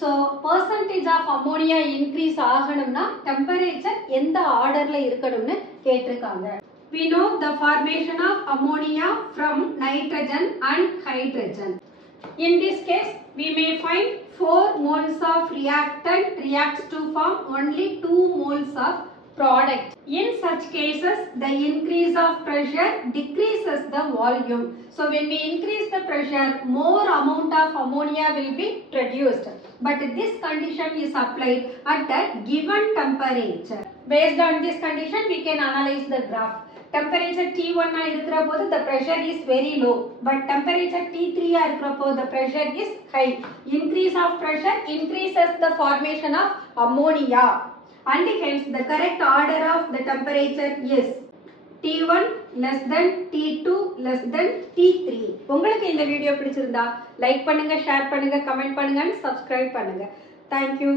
So percentage of ammonia increase ஆகணும்னா temperature எந்த ஆர்டர்ல இருக்கணும்னு கேட்டிருக்காங்க. We know the formation of ammonia from nitrogen and hydrogen. In this case, we may find 4 moles of reactant reacts to form only 2 moles of product. In such cases, the increase of pressure decreases the volume. So when we increase the pressure, more amount of ammonia will be produced. But this condition is applied at a given temperature. Based on this condition, we can analyze the graph. Temperature T1 இருக்கிறபோது the pressure is very low, but temperature T3 இருக்கிறபோது the pressure is high. Increase of pressure increases the formation of ammonia, and hence the correct order of the temperature is T1 less than T2 less than T3. உங்களுக்கு இந்த video பிடிச்சிருந்தா like பண்ணுங்க, share பண்ணுங்க, comment பண்ணுங்க, and subscribe பண்ணுங்க. Thank you.